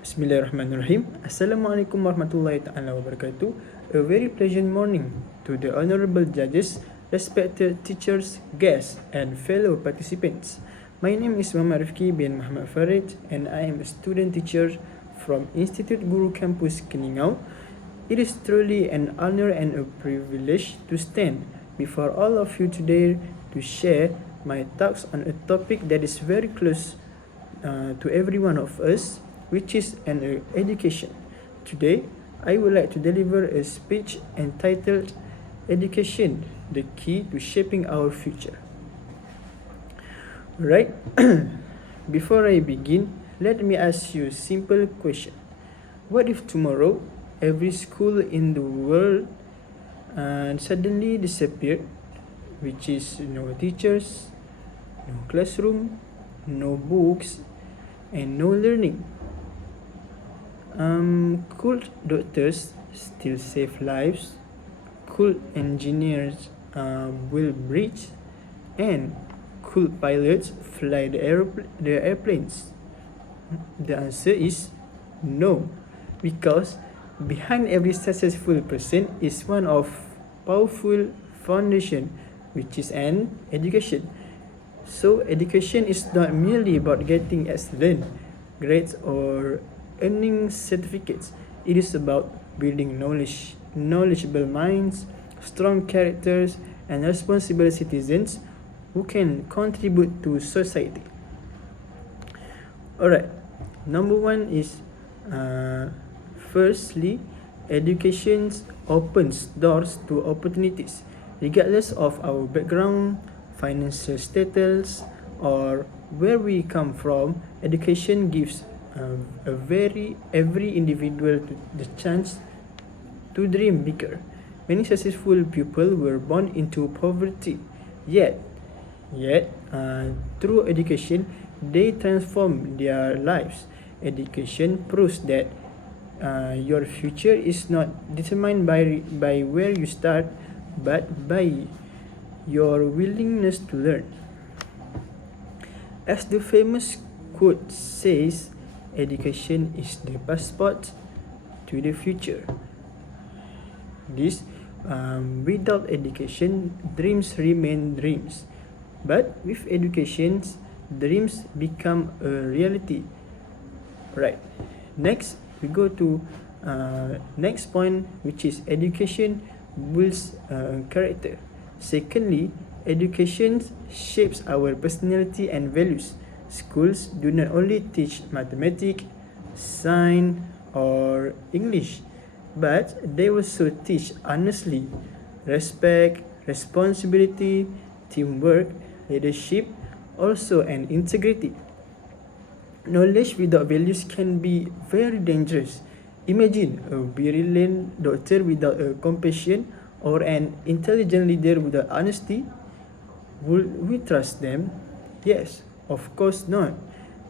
Bismillahirrahmanirrahim. Assalamualaikum warahmatullahi ta'ala wabarakatuh. A very pleasant morning to the honorable judges, respected teachers, guests, and fellow participants. My name is Muhammad Rifki bin Muhammad Farid, and I am a student teacher from Institute Guru Campus Keningau. It is truly an honor and a privilege to stand before all of you today to share my thoughts on a topic that is very close to every one of us, which is an education. Today, I would like to deliver a speech entitled Education, the Key to Shaping Our Future. Right? Before I begin, let me ask you a simple question. What if tomorrow every school in the world suddenly disappeared, which is no teachers, no classroom, no books, and no learning? Could doctors still save lives? Could engineers build bridges? And could pilots fly the airplanes? The answer is no, because behind every successful person is one of powerful foundation, which is an education. So education is not merely about getting excellent grades or earning certificates. It is about building knowledgeable minds, strong characters, and responsible citizens who can contribute to society. Alright, number one is firstly, education opens doors to opportunities, regardless of our background, financial status, or where we come from. Education gives every individual the chance to dream bigger. Many successful people were born into poverty, yet through education they transform their lives. Education proves that your future is not determined by where you start, but by your willingness to learn. As the famous quote says, education is the passport to the future. Without education, dreams remain dreams. But with education, dreams become a reality. Right. Next, we go to next point, which is education builds character. Secondly, education shapes our personality and values. Schools do not only teach mathematics, science, or English, but they also teach honestly, respect, responsibility, teamwork, leadership, also and integrity. Knowledge without values can be very dangerous. Imagine a brilliant doctor without compassion, or an intelligent leader without honesty. Would we trust them? Yes, of course not.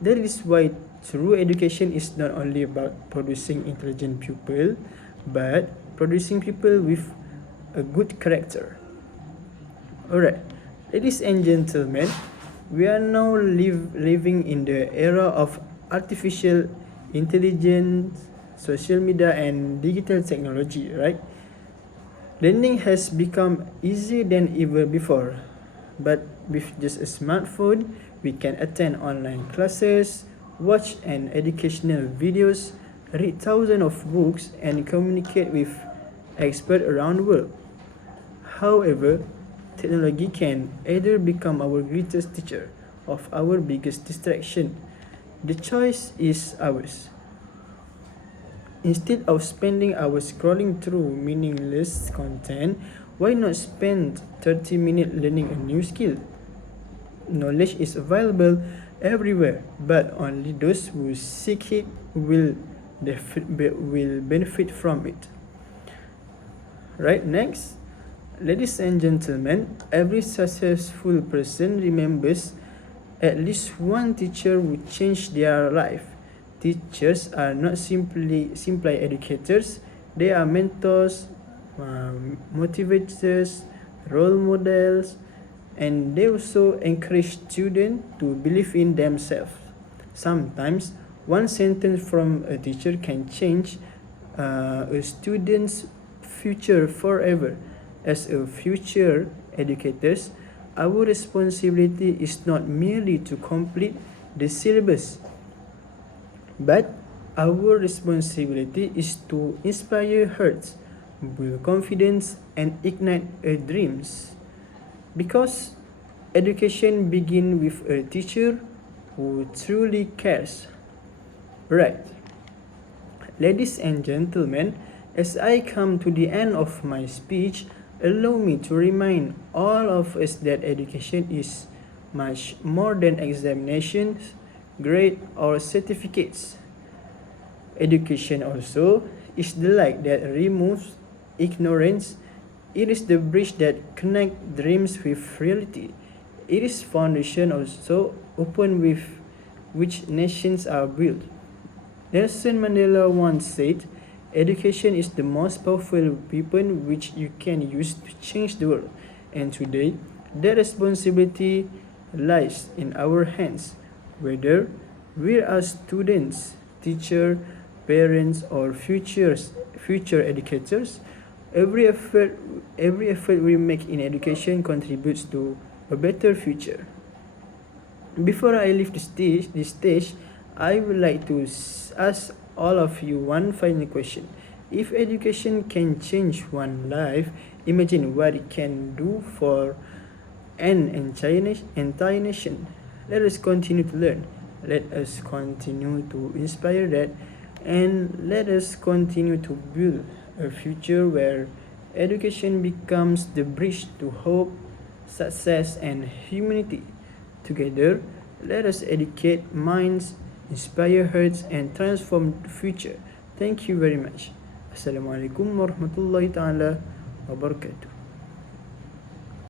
That is why true education is not only about producing intelligent people, but producing people with a good character. Alright, ladies and gentlemen, we are now living in the era of artificial intelligence, social media, and digital technology, right? Learning has become easier than ever before, but with just a smartphone, we can attend online classes, watch an educational videos, read thousands of books, and communicate with experts around the world. However, technology can either become our greatest teacher or our biggest distraction. The choice is ours. Instead of spending hours scrolling through meaningless content, why not spend 30 minutes learning a new skill? Knowledge is available everywhere, but only those who seek it will benefit from it. Right, next. Ladies and gentlemen, every successful person remembers at least one teacher who changed their life. Teachers are not simply educators, they are mentors, motivators, role models, and they also encourage students to believe in themselves. Sometimes One sentence from a teacher can change a student's future forever. As a future educators, our responsibility is not merely to complete the syllabus, but our responsibility is to inspire hearts, build confidence, and ignite dreams. Because education begins with a teacher who truly cares. Right. Ladies and gentlemen, as I come to the end of my speech, allow me to remind all of us that education is much more than examinations, grades, or certificates. Education also is the light that removes ignorance. It is the bridge that connects dreams with reality. It is foundation also open with which nations are built. Nelson Mandela once said, education is the most powerful weapon which you can use to change the world. And today, that responsibility lies in our hands. Whether we are students, teachers, parents, or future educators, every effort we make in education contributes to a better future. Before I leave this stage, I would like to ask all of you one final question. If education can change one life, imagine what it can do for an entire nation. Let us continue to learn. Let us continue to inspire that, and let us continue to build a future where education becomes the bridge to hope, success, and humanity. Together, let us educate minds, inspire hearts, and transform the future. Thank you very much. Assalamualaikum warahmatullahi taala wabarakatuh.